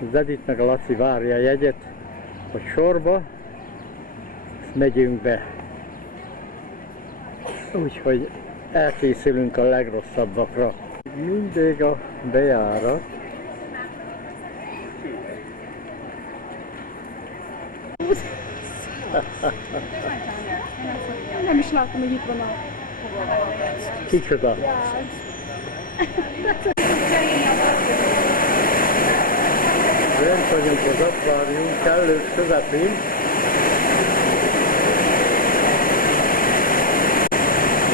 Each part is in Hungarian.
Az Edith meg a Laci várja a jegyet, hogy sorba, ezt megyünk be. Úgyhogy elkészülünk a legrosszabbakra. Mindig a bejárat. Nem is látom, hogy itt van a... Kicsoda? Bent vagyunk az akvárium kellős közepén.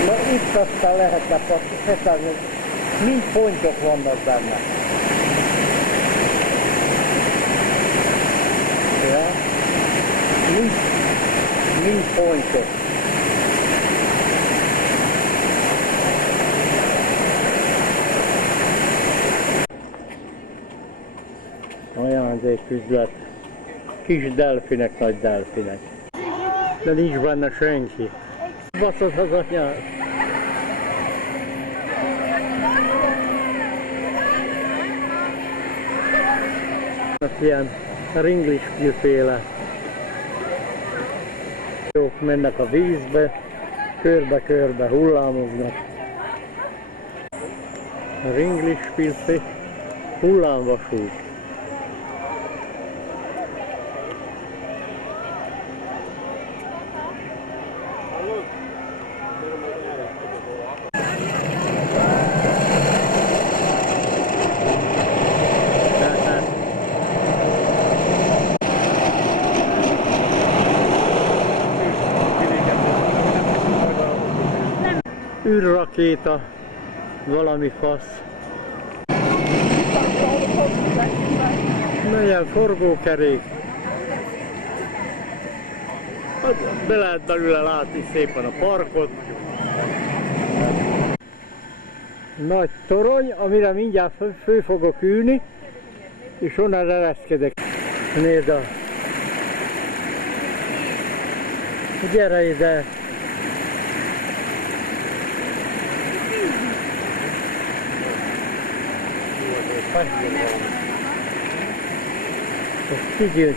Na itt aztán lehetne passzolni, mind pontok vannak benne. Ja, mind pontok. Ajándéküzlet. Kis delfinek, nagy delfinek. De nincs benne senki. Baszod az anyát. Ilyen ringlispülféle. Jók mennek a vízbe, körbe-körbe hullámoznak. Ringlispülfé, hullámvasút. űrrakéta, valami fasz. Milyen forgókerék. Be lehet belőle látni szépen a parkot. Nagy torony, amire mindjárt fő fogok ülni, és onnan ereszkedek. Nézd a... Gyere ide! Figyelj!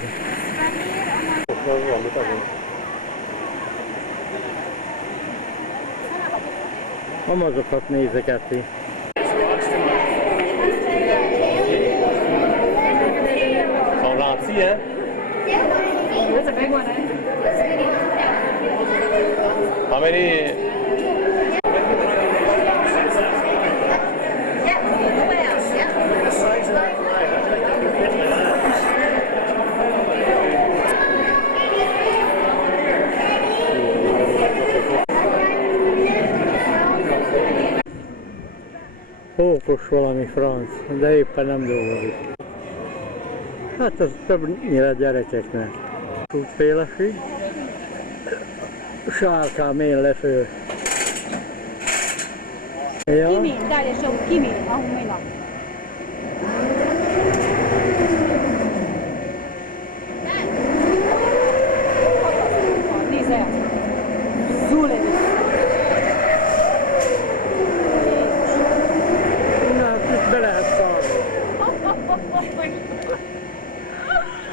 Amazokat nézegeti. Van látszik, hè? Ez a big one, eh? How many? Hókos valami franc, de éppen nem dolgozik. Hát ez többnyire gyerekeknek. Útféleség. Sárkám én leföl. Ja. Kimi, dale show, Kimi, ahumila. Nézd el! Zule! Be lehet szállni.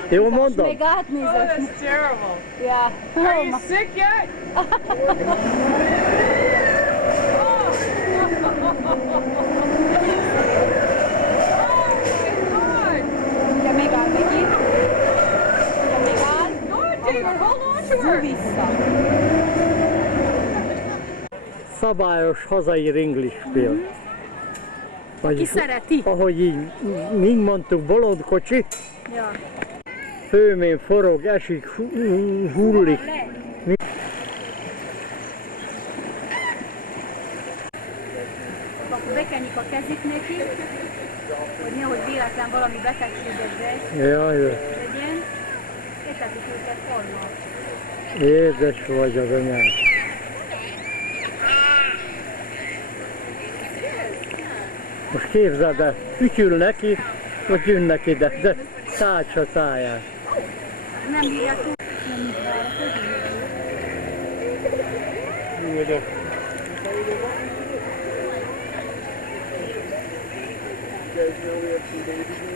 Jó mondom? Még átnézek. Oh, that's terrible. Yeah. Are you sick yet? Ugye megáll megint. Ugye megáll. Good, David, hold on to her. Vissza. Szabályos hazai ringlispil. Ki szereti? Ahogy így mind mondtuk, bolondkocsi. Ja. Főmén forog, esik, hullik. Akkor bekenjük a kezük neki, hogy nehogy véletlen valami betegséges Jaj, legyen. Értetik őket vannak. édes vagy az anyám. Most képzeld el, ütyül neki, vagy jönnek ide, de tártsa száját. Nem bírja túl. Nem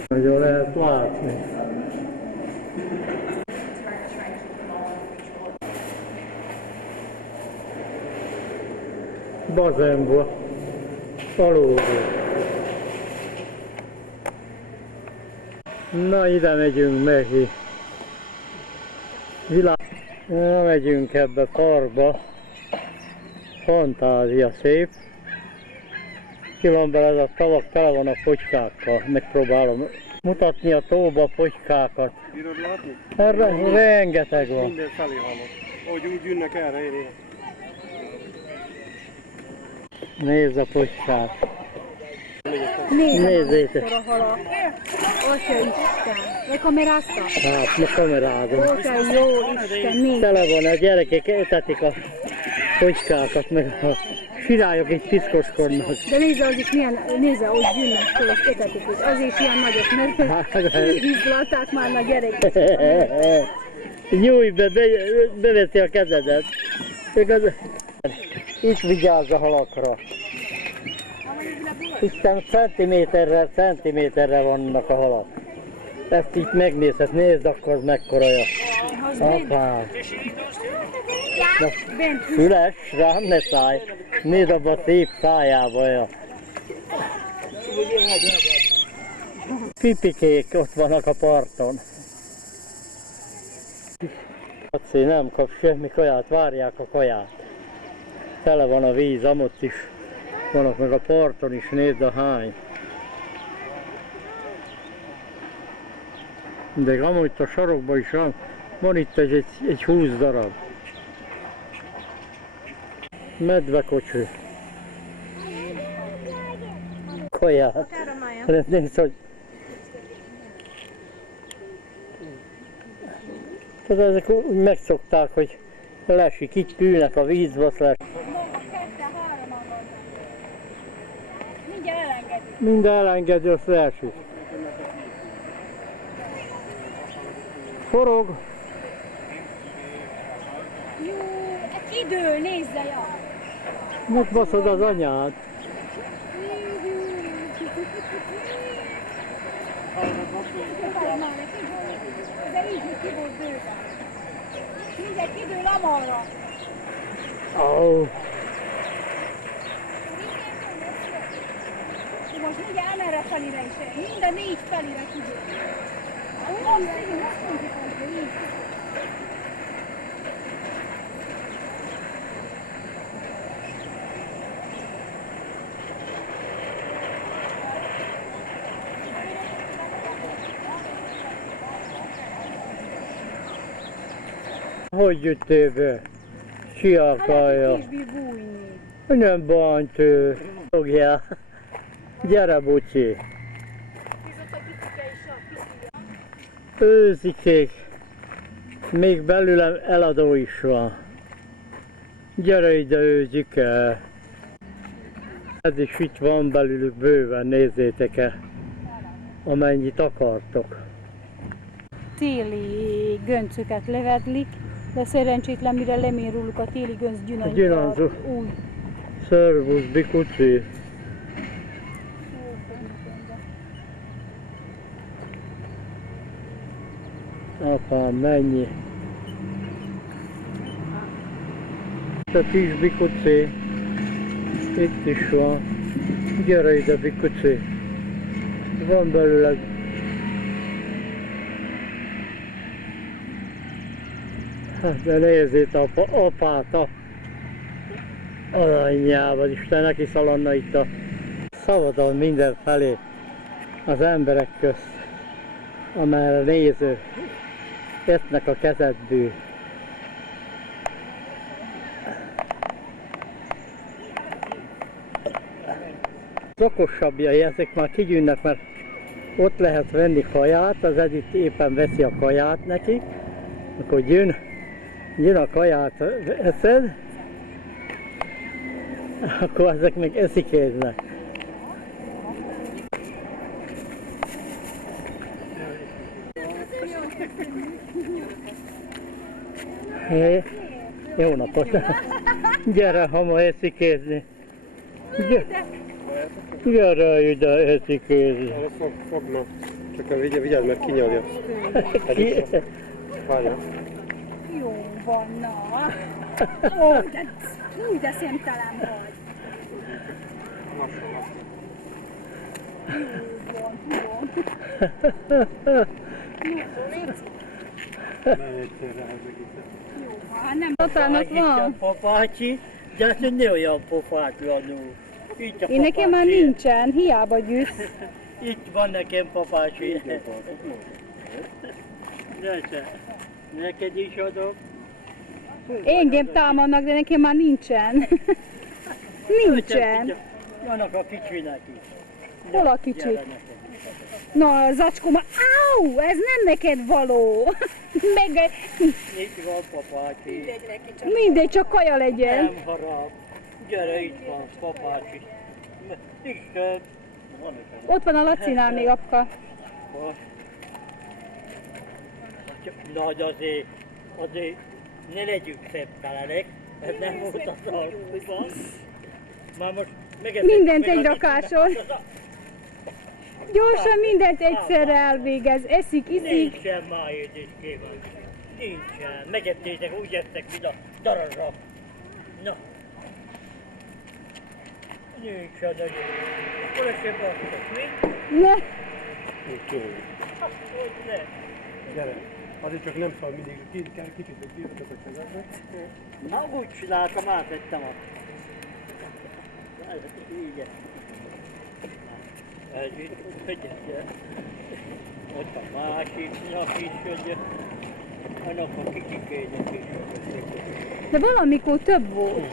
Nagyon lehet látni. Bazenba, alulról. Na, ide megyünk neki. Na, megyünk ebbe parkba. Fantázia szép. Különben ez a tavak tele van a potykákkal. Megpróbálom mutatni a tóba a potykákat. Bírod látni? Rengeteg van. Minden felé halok. Ahogy úgy jönnek erre, én. Nézd a potykát. Nézzétek! A halak. Atya Isten! Lekamerázta? Hát, ma kamerázom. Atya jó Isten, nézd! Tele van, a gyerekek etetik a potykákat, meg a sirályok így piszkoskodnak. De nézze, az is milyen, nézze, hogy jönnek föl, azt etetik, hogy az is ilyen nagyok, mert hízlalták már a gyerek. Nyújj be, beveszi a kezedet. Itt vigyázz a halakra. Isten centiméterre vannak a halak. Ezt itt megnézhet, nézd akkor mekkoraja. Apám. Na, füles, rám ne szállj. Nézd abba a szép szájába. Ja. Pipikék ott vannak a parton. Laci nem kap semmi kaját, várják a kaját. Tele van a víz, amott is vannak, meg a parton is, nézd a hány. De amúgy a sarokban is van itt egy 20 darab. Medvekocsi. Kaját. Nézd, hogy... Tehát ezek úgy megszokták, hogy lesik, itt ülnek a vízbe, azt lesik. Mindjárt elengedi, azt lesik. Forog. Jó, kidől, nézze, ja! Megbaszod az anyát. De így, hogy ki volt bőven. Mindjárt kidől amarra. Oh. Most mindjárt emerre felire is, mind a 4 felire kidől. Azt mondjuk, hogy így. Hogy jöttél be? Siakalja. Hát is bír bújni. Nem bánt ő. Fogjál. Gyere, bucsi. Őzikék. Még belőlem eladó is van. Gyere ide, őzike. Ez is itt van belőlük bőven, nézzétek el. Amennyit akartok. Téli göncöket levedlik, de szerencsétlen mire lemér róluk a téli gönc gyünanyag. Új. Szervusz, bikuci. Apám, mennyi. A kis bikuci. Itt is van. Gyere ide, bikuci. Van belőle. De nézzétek apát a anyjával, Isten neki szaladna itt a szabadon mindenfelé az emberek közt, amerre néző, esznek a kezedből. Az okosabbjai, ezek már kigyűnnek, mert ott lehet venni kaját, az Edith éppen veszi a kaját nekik, akkor jön a kaját eszed, akkor ezek meg eszikéznek. Jó napot! Gyere, ha ma eszikézni! Gyere ide, Etikőz. Arra fogna. Csak vigyázz, mert kinyalja. Várjál. Jó van, na. De szemtelen vagy. Jó van, tudom. Jó van, nem totálnak van. Papácsi, de hát ne olyan pofátlanul. Én nekem már nincsen, hiába gyűjtsz. Itt van nekem papácsi. Neked is adok. Engem támadnak, de nekem már nincsen. Nincsen. Vannak a kicsinek is. Hol a kicsi? Na, a zacskó már... Áú, ez nem neked való. Meg... Itt van papácsi. Mindegy, csak kaja legyen. Nem harap. Gyere, itt van papácsi. Isten. Ott van a Lacinál még apka. Na, de azért ne legyünk szeptelenek. Ez nem volt a szarkúban. Már most Mindent egy rakáson. Gyorsan mindent egyszerre elvégez. Eszik, iszik. Nincsen már édeském. Nincsen. Megettétek, úgy ettek, mint a darazsak. Na. Nincsen nagyon. Akkor esebb adtok, mi? Ne. Hogy ne? Gyere. Azért csak nem szól mindig, kicsit kivetek a kezedbe. Na úgy csináltam, átvettem a... Igen. Ott a másiknak is, hogy annak a kicsikének is. De valamikor több volt.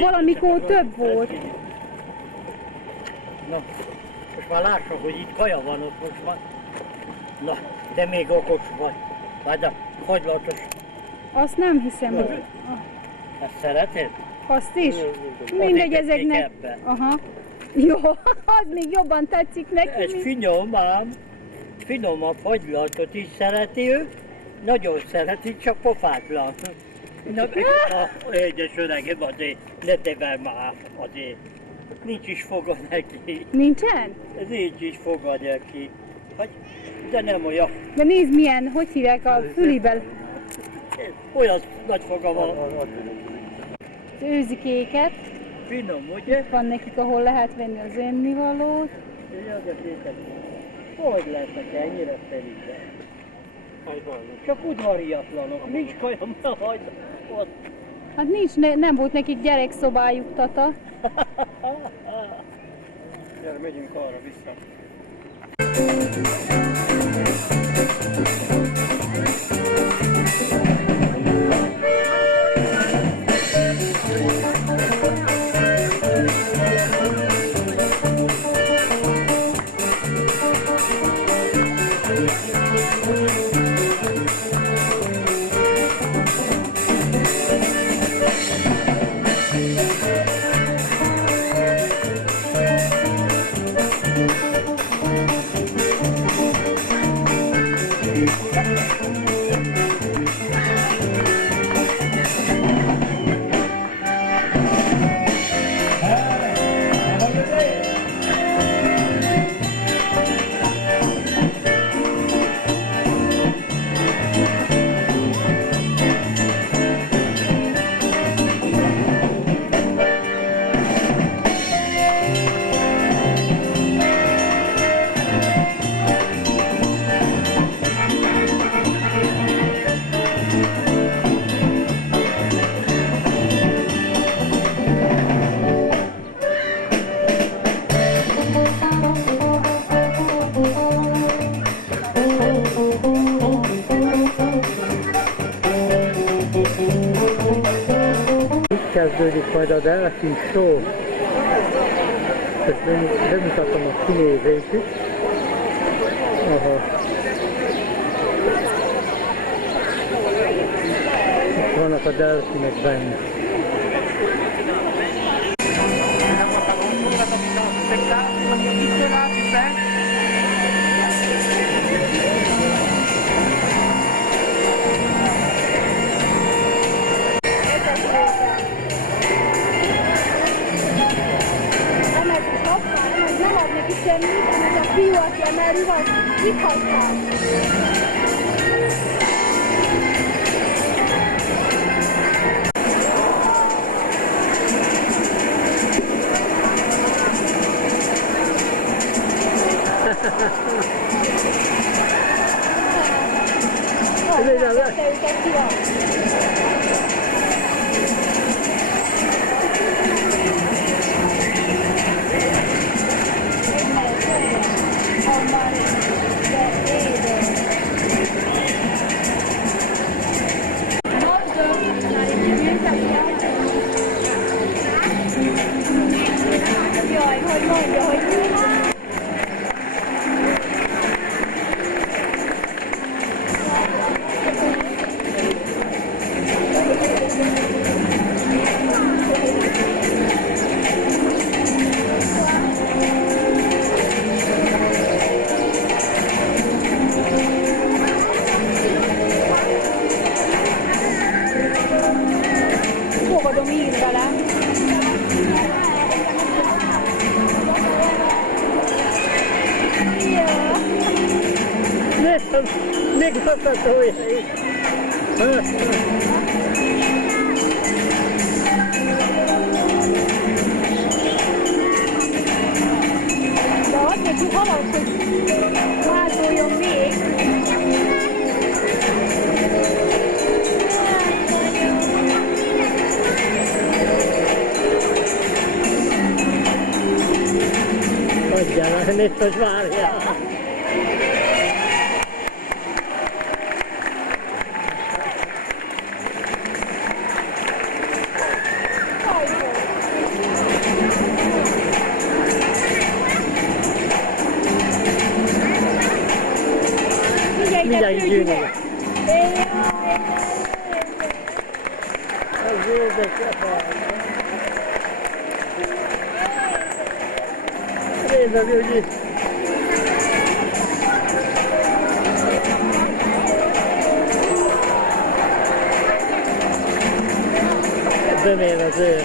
Valamikor több volt. Na, most már lássam, hogy itt kaja van ott most már. Na, de még okos vagy. Vagy a fagylatos. Azt nem hiszem, hogy... Ezt szereted? Azt is? Mindegy, ezeknek... Aha. Jó, az még jobban tetszik neki. Ez finom ám. Finom a fagylatot is szereti ő. Nagyon szereti, csak pofátlan. Na, édes öregem azért, ne tevel már azért. Nincs is foga neki. Nincsen? Nincs is foga neki. De nem olyan. De nézd milyen, hogy hívják a fülibel. Olyan nagy foga van. Az őzikéket. Finom, ugye? Van nekik, ahol lehet venni az ennivalót. Hogy lehetnek ennyire felide? Csak udvariatlanok, nincs kajam, ne hagyd ott. Hát nincs, nem volt nekik gyerekszobájuk, tata. Gyere, megyünk arra vissza. Kezdődik majd a delfin show. Ezt bemutatom a kinézését. Aha. Itt vannak a delfinek benne. Gyönyörű vagy, itt hagytál. Te őket ki van. Jaj, hogy mondja, hogy fogadom ír velem. Még mutatolja is. De azt mondjuk valahogy, hogy vázoljon még. Adjál, nézd, hogy várjál. Mindjárt gyűnök. Az édesapám. Nézd meg, hogy itt. Bemén az ő.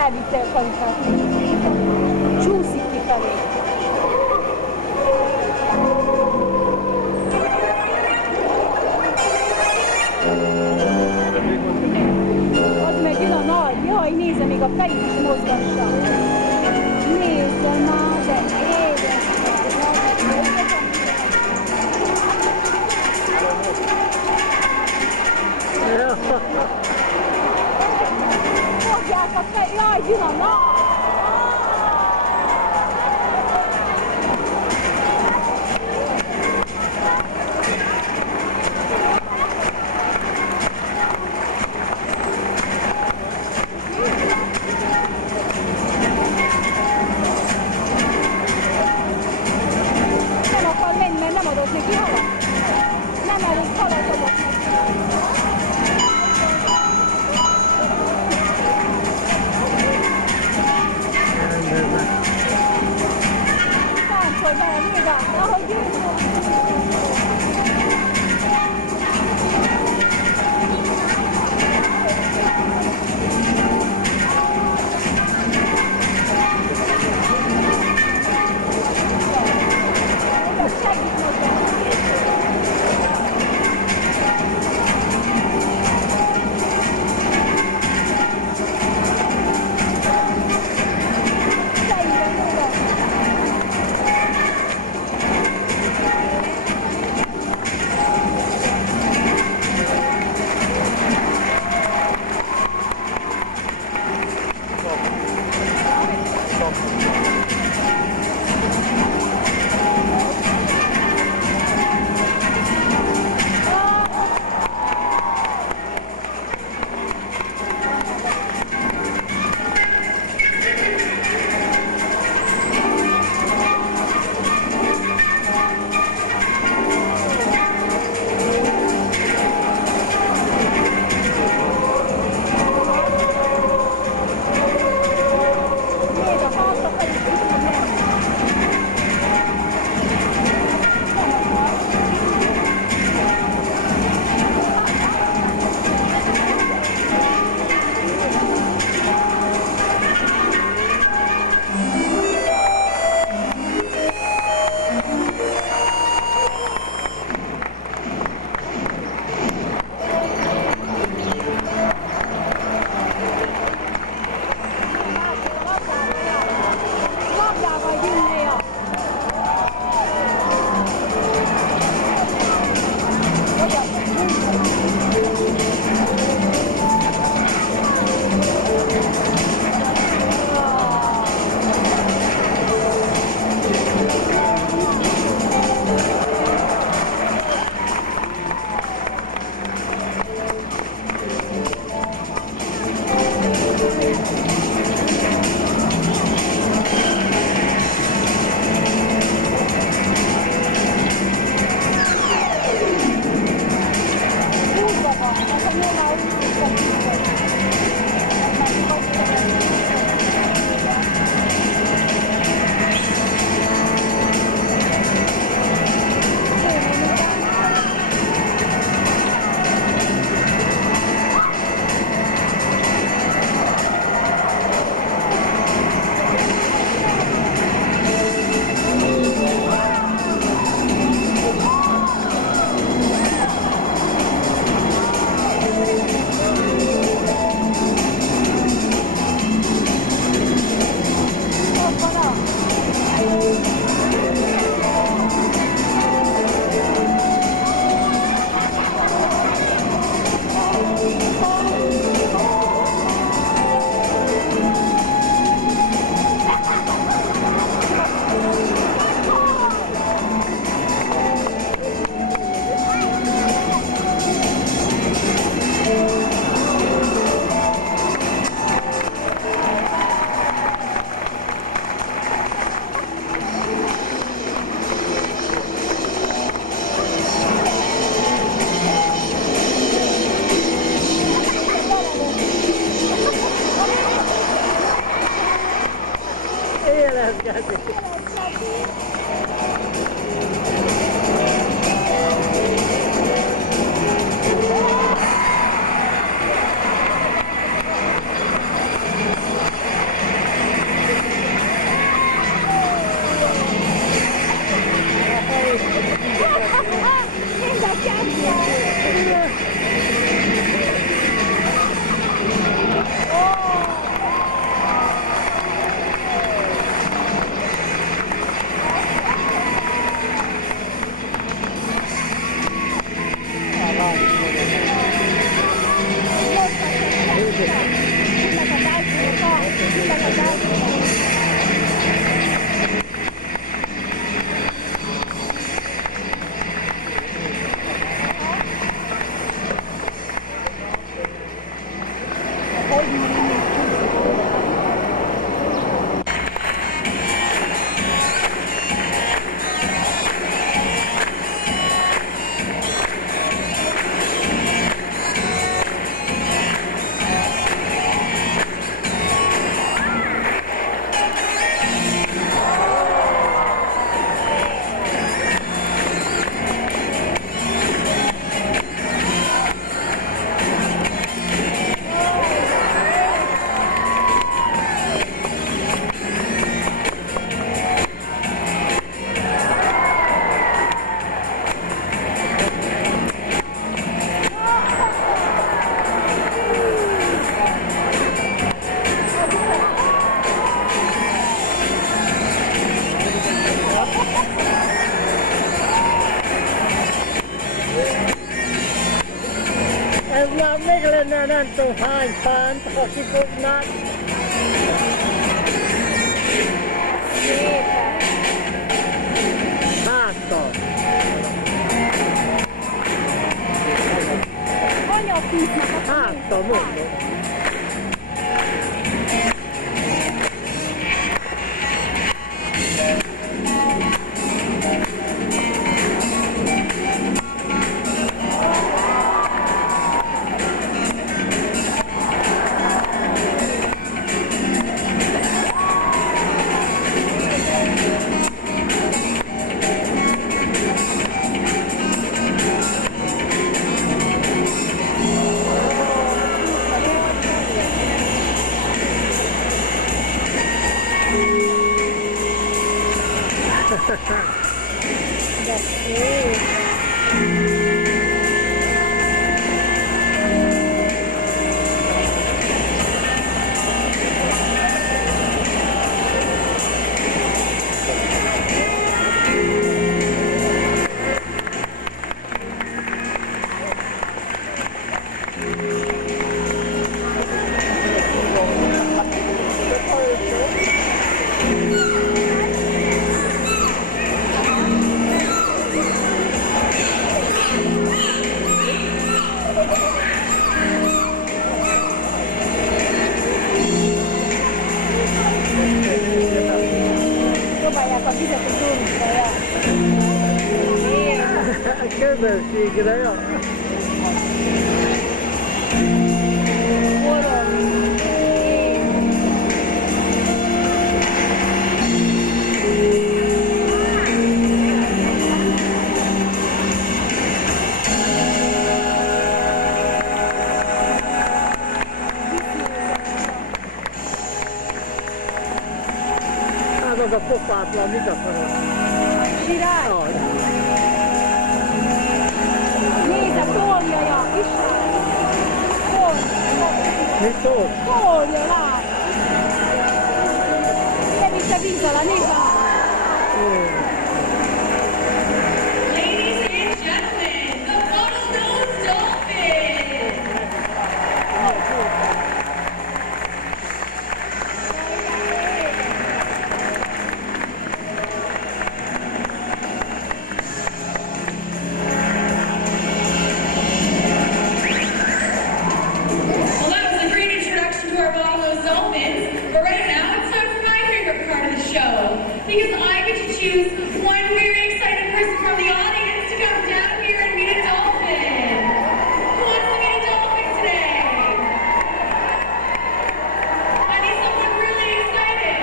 Elvitte a kalikát. Csúszik kifelé. Az meg jön a nagy. Jaj, nézze, még a fejét is mozgassa. Nézze már, de édes. Fogják a fej, jaj, jön a nagy! Nem akar menni, mert nem adott neki halat. Nem elég halat adott neki. Már még lenne nem tudom hány pánt, ha kifognak. Háttal. Anyagtűznek a Háttal, mondom. Próbálják a vizet a zónusra, ja. Közönségre, ja. Hát az a pofátlan, mit akarod? Sirály? Jaj. Nézd, tolja, ja, István! Mit szól? Tolja, lát! Te vitte víz alá, nézd alá! Ladies and gentlemen, the bottlenose dolphin! Well, that was a great introduction to our bottlenose dolphins, but right now it's time for my favorite part of the show, because I get to choose one very excited person from the audience to come down here and meet a dolphin. Who wants to meet a dolphin today? I need someone really excited.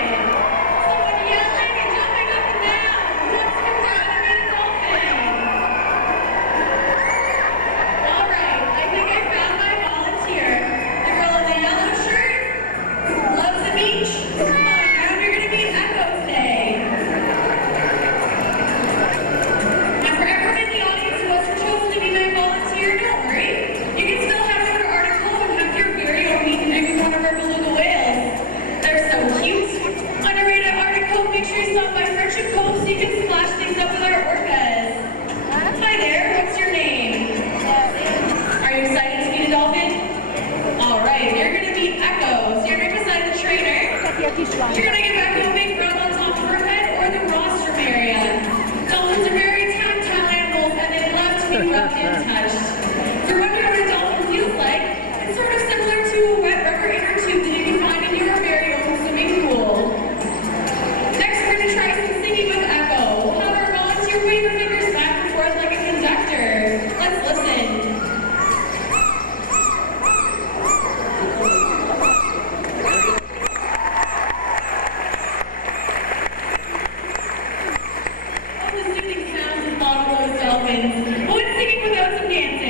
Someone yelling and jumping up and down. Who wants to come down and meet a dolphin? All right, I think I found my volunteer. The girl in the yellow shirt loves the beach. Come on down, you're gonna meet Echo today. And for everyone in the audience who wasn't chosen to be my volunteer, don't worry. You can still have your article and have your very own meet and greet with one of our beluga whales. They're so cute. Underrated article, make sure you stop by Friendship Cove so you can splash things up with our orcas. Hi there, what's your name? Are you excited to meet a dolphin? All right, you're gonna meet Echo. So you're right beside the trainer. Teti a kislány. You're gonna give Echo a big rub on top of her head or the rostrum area. Dolphins are very tactile animals and they love to be rubbed and touched. If you're wondering what a dolphin feels like, it's sort of similar to a wet rubber inner tube that you can find in your very own swimming pool. Next, we're gonna try some singing with Echo. We'll have our volunteer wave her fingers back and forth like a conductor. Let's listen. Oh, the soothing sounds of bottlenose dolphins. But what's singing without some dancing?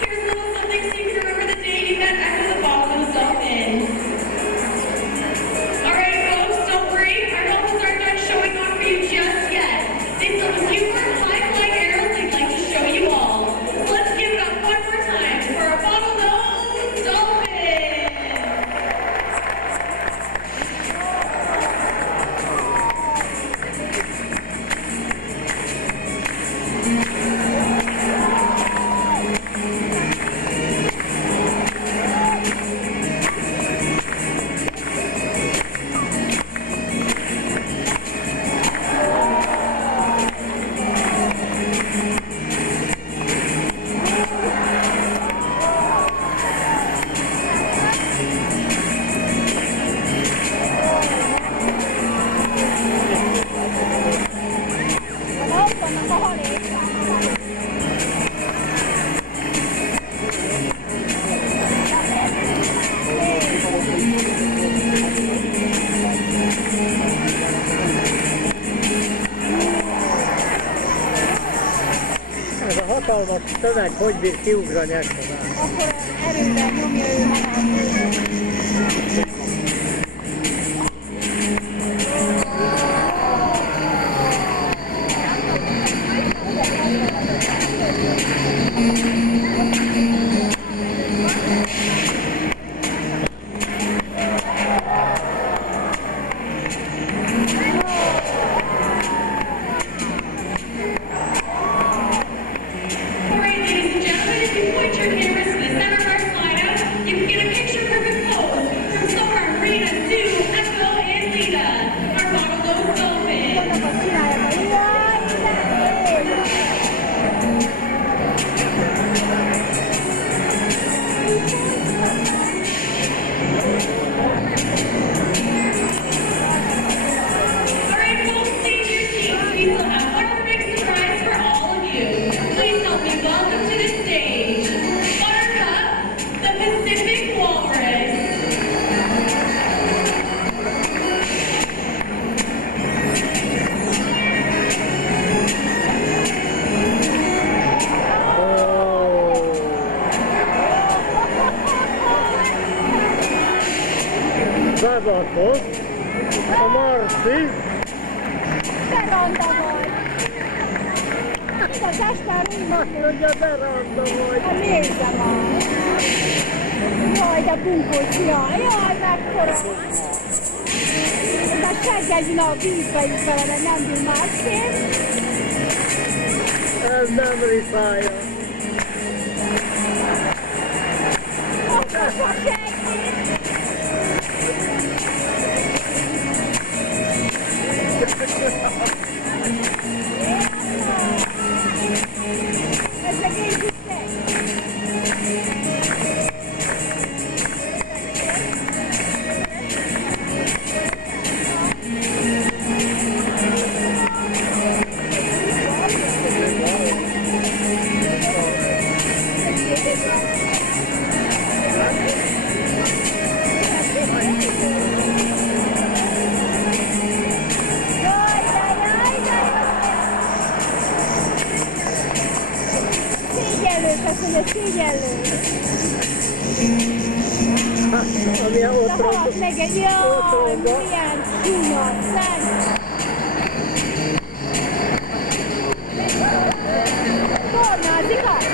Here's a little something so you can remember the day you met after the bottle was open. All right, folks, don't worry. Our dolphins aren't done showing off for you just yet. They still have a few more high-flying arrows they'd like to show you all. So let's give it up one more time for our bottlenose dolphin. Ott vannak a halék. Ez a hatalmas tömeg hogy bír kiugrani ezt a várat? Akkor erővel nyomja ő magát. All right, ladies and gentlemen, if you point your cameras to the center of our slide out, you can get a picture-perfect pose from Summer, Rita, Sue, Echo, and Lita, our bottlenose dolphin. Azokat csinálják, hogy jaj, de ég! All right, folks, stay in your seats. We still have one more big surprise for all of you. Please help me welcome to the stage, Buttercup, the Pacific Walrus. Bezatott a Marci, De randa vagy! Az este úgy azt mondja, de randa vagy. hát nézzem már! Jaj, de bunkós, jaj, jaj, mekkora! Ez a seggezsin a vízbe is belene, nem bír másként. Ez nem rifája. Okos a seggén! Ez meg én hiszek! Jaj, de szégyellős, azt mondja, szégyellős. Ami A ott halak meg egy, jaj, milyen csúnya, szent. Tornázik az?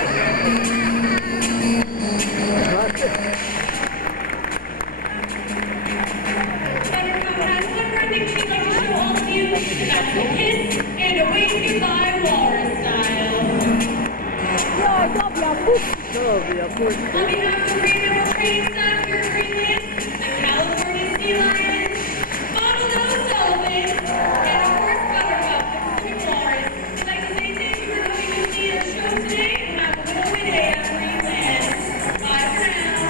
Buttercup has one more thing she'd like to show all of you, and that's a kiss and a wave goodbye walrus style. Jaj, dobja a puszt. Dobja, puszti. On behalf of Random Training Staff here at Greenland, the California Sea Lion, Bottlenose Dolphin, and of course Buttercup, the Pacific Walrus, we'd like to say thank you for coming to see our show today and have a wonderful day at Greenland. Bye for now.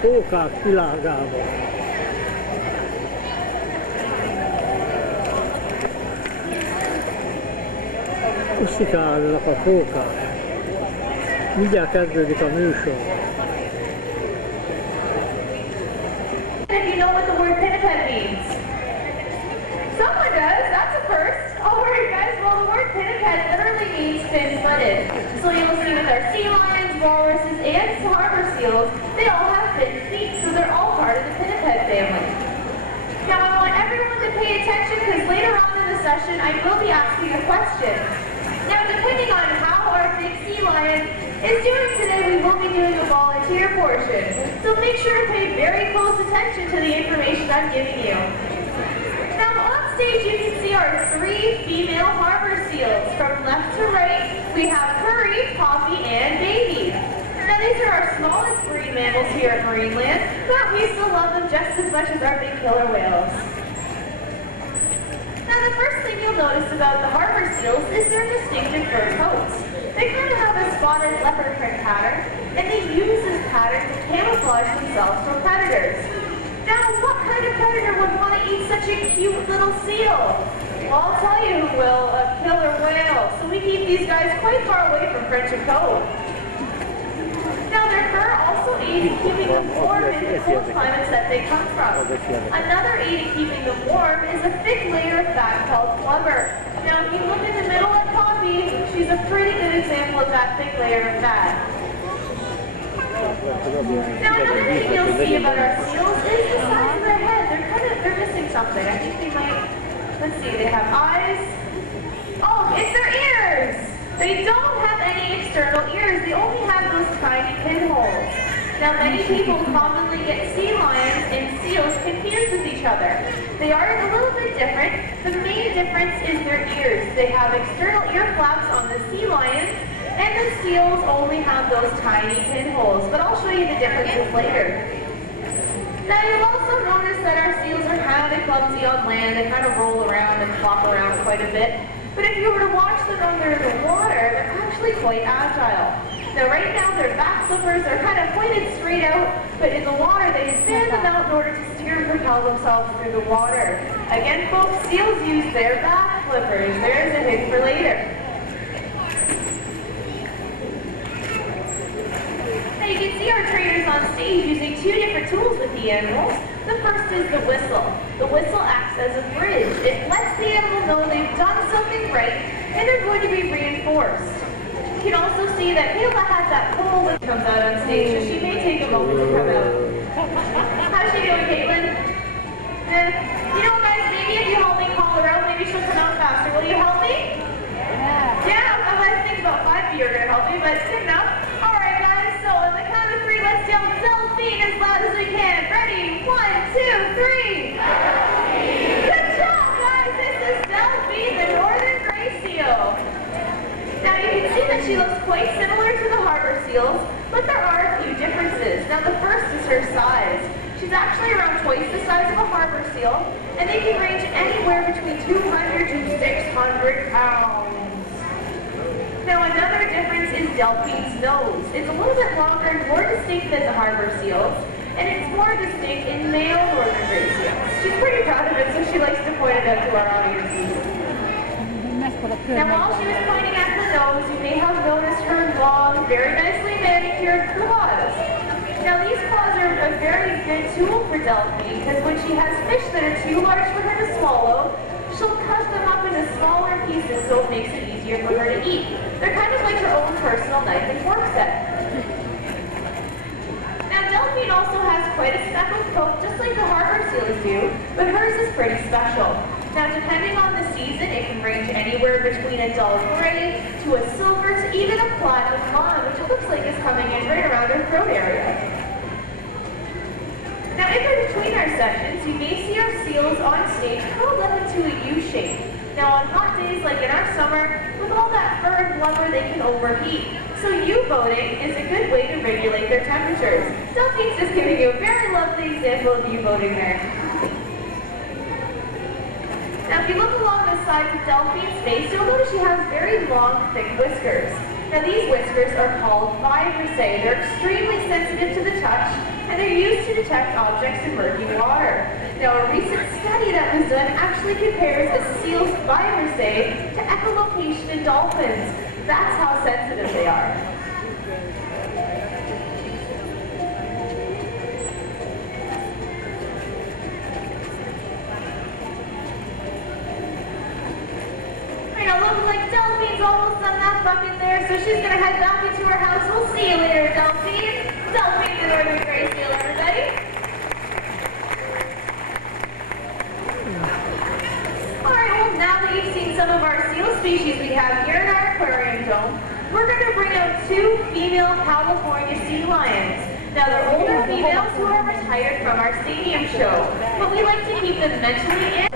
fókák világában. Uszikálnak a fókák. Mindjárt kezdődik a műsor. If you know what the word pinniped means. Someone does, that's a first. Alright guys, well the word pinniped literally means fin-footed. So you'll see with our sea lions, walruses, and harbor seals, they all have fin feet, so they're all part of the pinniped family. Now I want everyone to pay attention because later on in the session I will be asking a question. Now depending on how our big sea lion is doing today, we will be doing a volunteer portion. So make sure to pay very close attention to the information I'm giving you. Now on stage you can see our 3 female harbor seals. From left to right, we have Curry, Poppy, and Baby. Now these are our smallest marine mammals here at Marineland, but we still love them just as much as our big killer whales. Now the first thing you'll notice about the harbor seals is their distinctive fur coats. They kind of have a spotted leopard print pattern, and they use this pattern to camouflage themselves from predators. Now, what kind of predator would want to eat such a cute little seal? Well, I'll tell you who will, a killer whale. So we keep these guys quite far away from Friendship Cove. Now, their fur also aids in keeping them warm in the cold climates that they come from. Another aid in keeping them warm is a thick layer of fat called blubber. Now, if you look in the middle at Poppy, she's a pretty good example of that thick layer of fat. Now, another thing you'll see about our seals is the size of their head. They're missing something. I think they might, let's see, they have eyes. Oh, it's their ears! They don't have any external ears. They only have those tiny pinholes. Now, many people commonly get sea lions and seals confused with each other. They are a little bit different. The main difference is their ears. They have external ear flaps on the sea lions, and the seals only have those tiny pinholes. But I'll show you the differences later. Now, you'll also notice that our seals are kind of clumsy on land. They kind of roll around and flop around quite a bit. But if you were to watch them under the water, they're actually quite agile. Now right now their back flippers are kind of pointed straight out, but in the water they stand them out in order to steer and propel themselves through the water. Again folks, seals use their back flippers. There's a hint for later. Now you can see our trainers on stage using 2 different tools with the animals. The first is the whistle. The whistle acts as a bridge. It lets the animal know they've done something right and they're going to be reinforced. You can also see that Kayla has that pole that comes out on stage, so she may take a moment to come out. How's she doing, Caitlin? You know, guys, maybe if you help me call her out, maybe she'll come out faster. Will you help me? Yeah, I think about 5 of you are going to help me, but it's good enough. All right, guys, so on the count of 3, let's yell Delphine as loud as we can. Ready? 1, 2, 3. Delphine. Good job, guys. This is Delphine, the northern gray seal. Now you can see that she looks quite similar to the harbor seals, but there are a few differences. Now the first is her size. She's actually around twice the size of a harbor seal, and they can range anywhere between 200 to 600 pounds. Now another difference is Delphine's nose. It's a little bit longer and more distinct than the harbor seals, and it's more distinct in male northern gray seals. She's pretty proud of it, so she likes to point it out to our audiences. Now while she was pointing at the nose, you may have noticed her long, very nicely manicured claws. Now these claws are a very good tool for Delphine, because when she has fish that are too large for her to swallow, she'll cut them up into smaller pieces so it makes it easier for her to eat. They're kind of like her own personal knife and fork set. Now Delphine also has quite a speckled coat, just like the harbor seals do, but hers is pretty special. Now depending on the season, it can range anywhere between a dull gray to a silver to even a platinum blonde, which it looks like is coming in right around her throat area. Now in between our sessions, you may see our seals on stage curled up into a U shape. Now on hot days like in our summer, with all that fur and blubber, they can overheat. So U-boating is a good way to regulate their temperatures. Delphine's just giving you a very lovely example of U-boating there. Now if you look along the sides of Delphine's face, you'll notice she has very long, thick whiskers. Now these whiskers are called vibrissae. They're extremely sensitive to the touch, and they're used to detect objects in murky water. Now, a recent study that was done actually compares a seal's virus aid to echolocation in dolphins. That's how sensitive they are. It looks like Delphine's almost done that bucket there, so she's gonna head back into her house. We'll see you later, Delphine. Delphine, the Northern Gray Seal, everybody. Alright, well, now that you've seen some of our seal species we have here in our aquarium dome, we're gonna bring out two female California sea lions. Now, they're older females who are retired from our stadium show, but we like to keep them mentally in.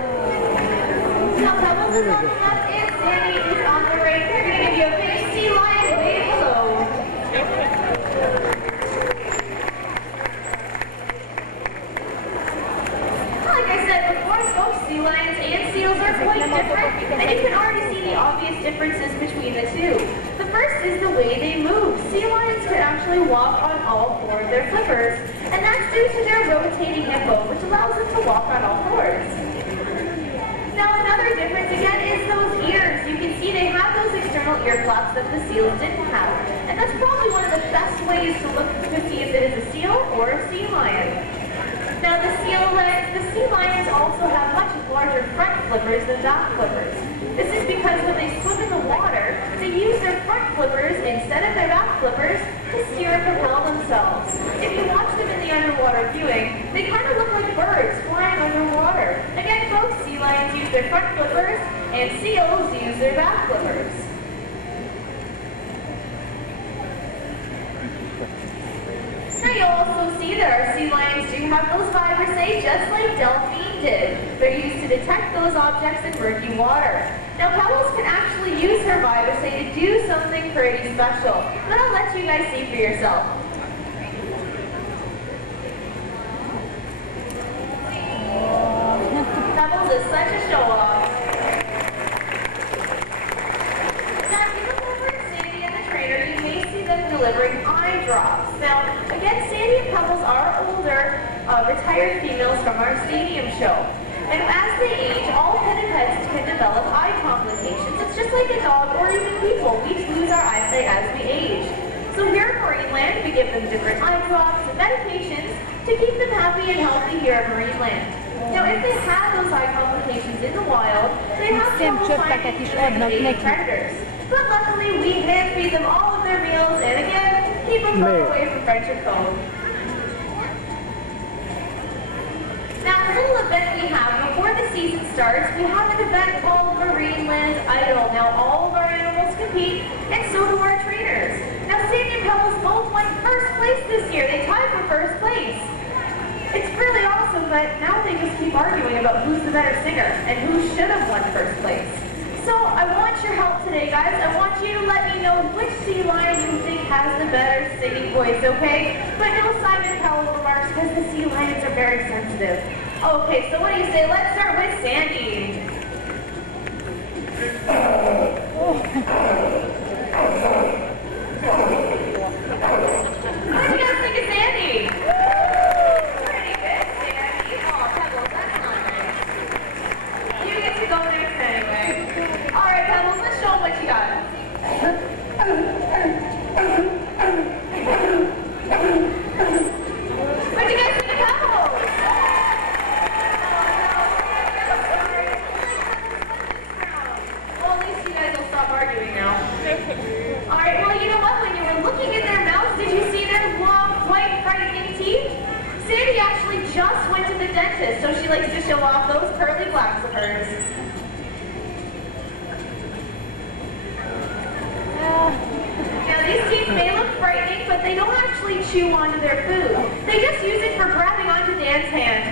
Now, Pebbles is on the left and Sandy is on the right. They're going to give you a big sea lion wave hello. Like I said before, both sea lions and seals are quite different, and you can already see the obvious differences between the two. The first is the way they move. Sea lions can actually walk on all four of their flippers, and that's due to their rotating hip bone, which allows them to walk on all fours. Now another difference again is those ears. You can see they have those external ear flaps that the seals didn't have. And that's probably one of the best ways to look to see if it is a seal or a sea lion. Now the sea lions also have much larger front flippers than back flippers. This is because when they swim in the water, they use their front flippers instead of their back flippers to steer and propel themselves. If you watch them in the underwater viewing, they kind of look like birds flying underwater. Again, both sea lions use their front flippers, and seals use their back flippers. Now you'll also see that our sea lions do have those vibrissae just like Delphine did. They're used to detect those objects in murky water. Now Pebbles can actually use her vibrissae to do something pretty special, but I'll let you guys see for yourself. Pebbles is such a show-off. Now if you look over at Sandy and the trainer, you may see them delivering eye drops. Now, again, Sandy and Pebbles are older, retired females from our stadium show. And as they age, all pitted heads can develop eye complications. It's just like a dog or even people. We lose our eyesight as we age. So here at Marineland, we give them different eye drops and medications to keep them happy and healthy here at Marineland. Now, if they have those eye complications in the wild, they have trouble finding intimidating predators. But luckily, we hand feed them all of their meals, and again, keep them far away from friendship cone. Now, the little event we have before the season starts, we have an event called Marineland Idol. Now, all of our animals compete, and so do our trainers. Now, Sandy and Pebbles both won first place this year. They tied for first place. It's really awesome, but now they just keep arguing about who's the better singer and who should have won first place. So I want your help today, guys. I want you to let me know which sea lion you think has the better singing voice, okay? But no Simon Cowell remarks because the sea lions are very sensitive. Okay, so what do you say? Let's start with Sandy. What do you guys think of Sandy? Pretty good, Sandy. Oh, Pebbles, that's not nice. You get to go next anyway. All right, Pebbles, let's show them what you got. What do you guys think of Pebbles? Well, at least you guys will stop arguing now. All right, well, you know what? When you were looking in their mouths, did you see their long, white, frightening teeth? Sandy actually just went to the dentist, so she likes to show off those curly blacks of hers. Now, these teeth may look frightening, but they don't actually chew onto their food. They just use it for grabbing onto Dan's hand.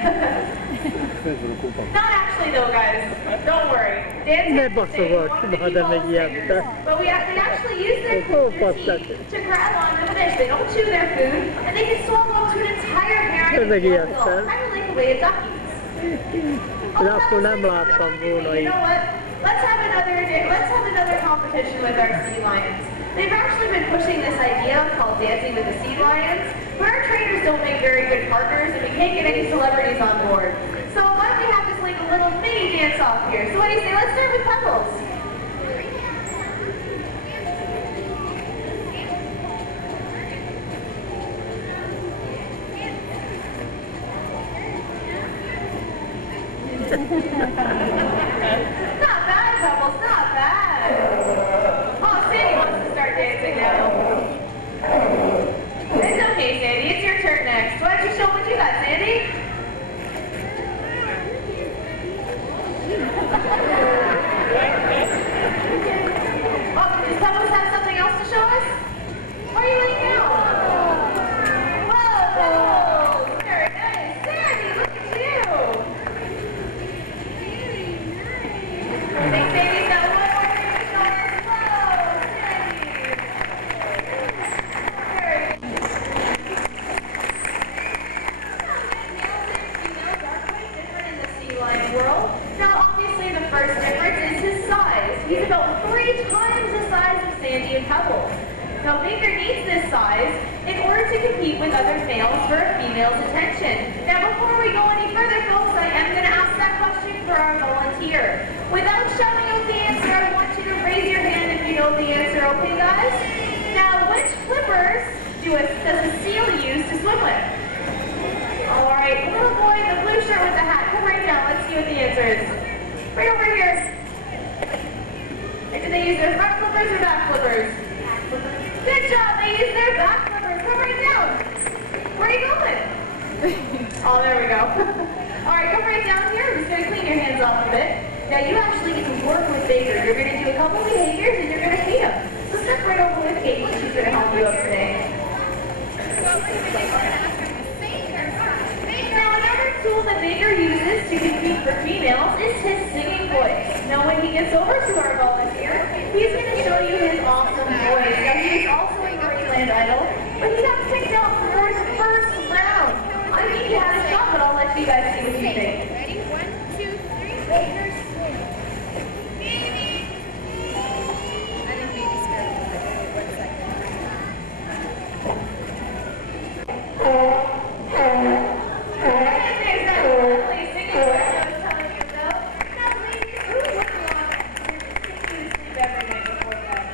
Not actually, though, guys. Don't worry. Dan's hand is safe, but they actually use their teeth to grab onto fish. They don't chew their food, and they can swallow up to an entire parent in one gulp, kind of like the way a duck eats. You know what? Let's have another competition with our sea lions. They've actually been pushing this idea called dancing with the sea lions, but our trainers don't make very good partners and we can't get any celebrities on board. So why don't we have just like a little mini dance off here? So what do you say? Let's start with Pebbles. Not bad, Pebbles, not bad. Oh, Sandy wants to start dancing now. It's okay, Sandy. It's your turn next. Why don't you show what you got, Sandy? Oh, does Pebbles have something else to show us? Or are you laying down? Whoa, Pebbles! Very nice. Sandy, look at you. I think Sandy's got one more thing to show us. Whoa, Sandy. Very good. Females are quite different in the sea lion world. Now, obviously, the first difference is his size. He's about 3 times the size of Sandy and Pebbles. Now, Baker needs this size in order to compete with other males for a female's attention. Now, before we go any further, folks, I am going to ask that question for our volunteer. Without shouting out the answer, I want you to raise your hand if you know the answer, okay, guys? Now, which flippers does a seal use to swim with? All right, little boy in the blue shirt with the hat, come right down. Let's see what the answer is. Right over here. And do they use their front flippers or back flippers? Good job, they use their back flippers. Come right down. Where are you going? Oh, there we go. All right, come right down here. I'm just going to clean your hands off a bit. Now, you actually get to work with Baker. You're going to do a couple behaviors and you're going to see them. So step right over with Kate. She's going to help you up today. Now, another tool that Baker uses to compete for females is his singing voice. Now, when he gets over to our volunteer, he's going to show you his awesome voice. Now, he's also in Greenland Idol, but he got picked out for his first round. I think he had a shot, but I'll let you guys see what you think. Ready? 1, 2, 3. Baker swim. Baby. I think baby's scared. 1 second. There's that lovely singing voice I was telling you about. Now, ladies, who would want to continue to sleep every night before bed?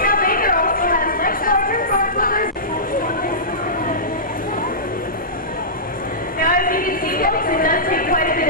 Now, Baker also has much larger front flippers. Now, as you can see, folks, it does take quite a bit